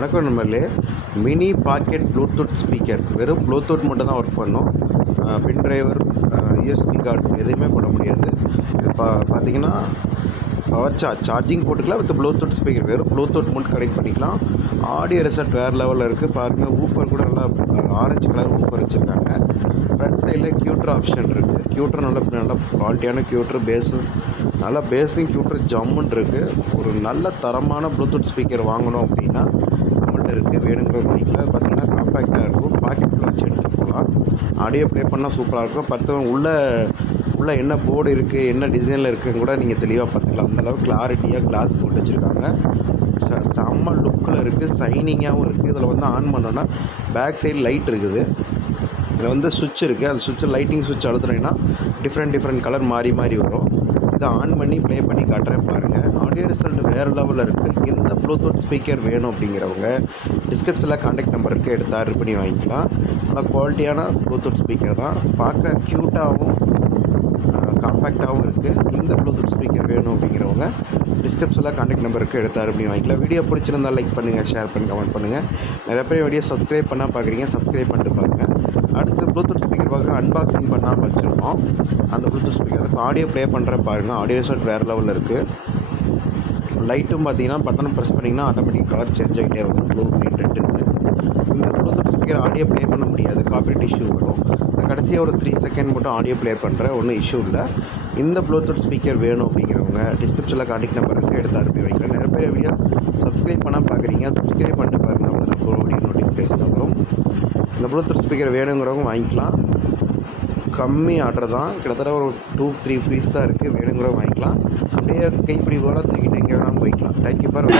வணக்கம் நண்பர்களே mini pocket Bluetooth speaker வெறும் ப்ளூடூத் மட்டும் தான் ஒர்க் பண்ணும் பின் டிரைவர் யூஎஸ்பி கார்டு எதையுமே பண்ண முடியாது. இது பா பார்த்தீங்கன்னா பவர் சார்ஜ் சார்ஜிங் போட்டுக்கலாம் வித் ப்ளூடூத் ஸ்பீக்கர் வெறும் ப்ளூடூத் மட்டும் கனெக்ட் பண்ணிக்கலாம். ஆடியோ ரிசல்ட் வேறு லெவலில் இருக்குது பாருங்கள் ஊஃபர் கூட நல்லா ஆரஞ்சு கலர் ஊஃபர் வச்சுருக்காங்க. ஃப்ரண்ட் சைடில் க்யூட்ரு ஆப்ஷன் இருக்குது க்யூட்ரு நல்ல நல்ல குவாலிட்டியான க்யூட்ரு பேஸு நல்லா பேஸிங் ஃபியூட்டர் ஜம்முன்னு இருக்குது ஒரு நல்ல தரமான ப்ளூடூத் ஸ்பீக்கர் வாங்கணும் அப்படின்னா நம்மள்ட்ட இருக்குது வேணுங்கிற வாங்கிக்கலாம் பார்த்தீங்கன்னா காம்பேக்டாக இருக்கும். பாக்கெட்டில் வச்சு எடுத்துகிட்டு போகலாம் ஆடியோ ப்ளே பண்ணால் சூப்பராக இருக்கும். பத்தவங்க உள்ள உள்ள என்ன போர்டு இருக்குது என்ன டிசைனில் இருக்குன்னு கூட நீங்கள் தெளிவாக பார்த்துக்கலாம் அந்தளவுக்கு கிளாரிட்டியாக கிளாஸ் போட்டு வச்சுருக்காங்க. ச- செம்ம லுக்கில் இருக்குது சைனிங்காகவும் இருக்குது இதில் வந்து ஆன் பண்ணோன்னா பேக் சைடு லைட் இருக்குது. இதில் வந்து சுவிட்ச் இருக்குது அந்த சுவிட்ச் லைட்டிங் சுவிட்ச் அழுத்துனீங்கன்னா டிஃப்ரெண்ட் டிஃப்ரெண்ட் கலர் மாறி மாறி வரும். இதை ஆன் பண்ணி ப்ளே பண்ணி காட்டுறேன் பாருங்கள் ஆடியோ ரிசல்ட் வேறு லெவலில் இருக்குது இந்த ப்ளூடூத் ஸ்பீக்கர் வேணும் அப்படிங்கிறவங்க டிஸ்கிரிப்ஷனில் காண்டாக்ட் நம்பருக்கு இருக்குது எடுத்து ஆர்டர் பண்ணி வாங்கிக்கலாம். நல்லா குவாலிட்டியான ப்ளூடூத் ஸ்பீக்கர் தான். பார்க்க க்யூட்டாகவும் காம்பேக்டாகவும் இருக்குது இந்த ப்ளூடூத் ஸ்பீக்கர் வேணும் அப்படிங்கிறவங்க டிஸ்கிரிப்ஷனில் காண்டாக்ட் நம்பருக்கு எடுத்தா ஆர்டர் பண்ணி வாங்கிக்கலாம். வீடியோ பிடிச்சிருந்தா லைக் பண்ணுங்கள் ஷேர் பண்ணி கமெண்ட் பண்ணுங்கள் நிறைய பேர் வீடியோ சப்ஸ்கிரைப் பண்ணால் பார்க்குறீங்க சப்ஸ்கிரைப் பண்ணிட்டு பாருங்கள் அடுத்து ப்ளூடூத் ஸ்பீக்கர் பார்க்குற அன்பாக்சிங் பண்ணாமல் வச்சுருக்கோம். அந்த ப்ளூடூத் ஸ்பீக்கர் இப்போ ஆடியோ ப்ளே பண்ணுறேன் பாருங்கள் ஆடியோ ரிசல்ட் வேறு லெவலில் இருக்குது லைட்டும் பார்த்தீங்கன்னா பட்டன் ப்ரெஸ் பண்ணிங்கன்னா ஆட்டோமேட்டிக் கலர் சேஞ்ச் ஆகிட்டே வரும். ப்ளூ க்ரீன் ரெட்டுன்னு இந்த ப்ளூடூத் ஸ்பீக்கர் ஆடியோ ப்ளே பண்ண முடியாது. காப்பிரைட் இஷ்யூ வரும். நான் கடைசியாக ஒரு த்ரீ செகண்ட் மட்டும் ஆடியோ ப்ளே பண்ணுறேன் ஒன்றும் இஷ்யூ இல்லை. இந்த ப்ளூடூத் ஸ்பீக்கர் வேணும் அப்படிங்கிறவங்க டிஸ்கிரிப்ஷனில் காண்டாக்ட் நம்பருக்கு எடுத்து அனுப்பி வைக்கிறேன். நிறைய பேர் எப்படியா சப்ஸ்கிரைப் பண்ணால் பார்க்குறீங்க சப்ஸ்கிரைப் பண்ணிட்டு பாருங்கள் அப்போ தான் வீடியோ நோட்டிஃபிகேஷன் வரும். இந்த ப்ளூடூத் ஸ்பீக்கர் வேணுங்கிறவங்க வாங்கிக்கலாம். கம்மி ஆர்டர் தான். கிட்டத்தட்ட ஒரு டூ த்ரீ ஃப்ரீஸ் தான் இருக்குது வேணுங்கிறவங்க வாங்கிக்கலாம். அப்படியே கைப்பிடி போல தூக்கிட்டு எங்கே வேணாலும் போய்க்கலாம். Thank you for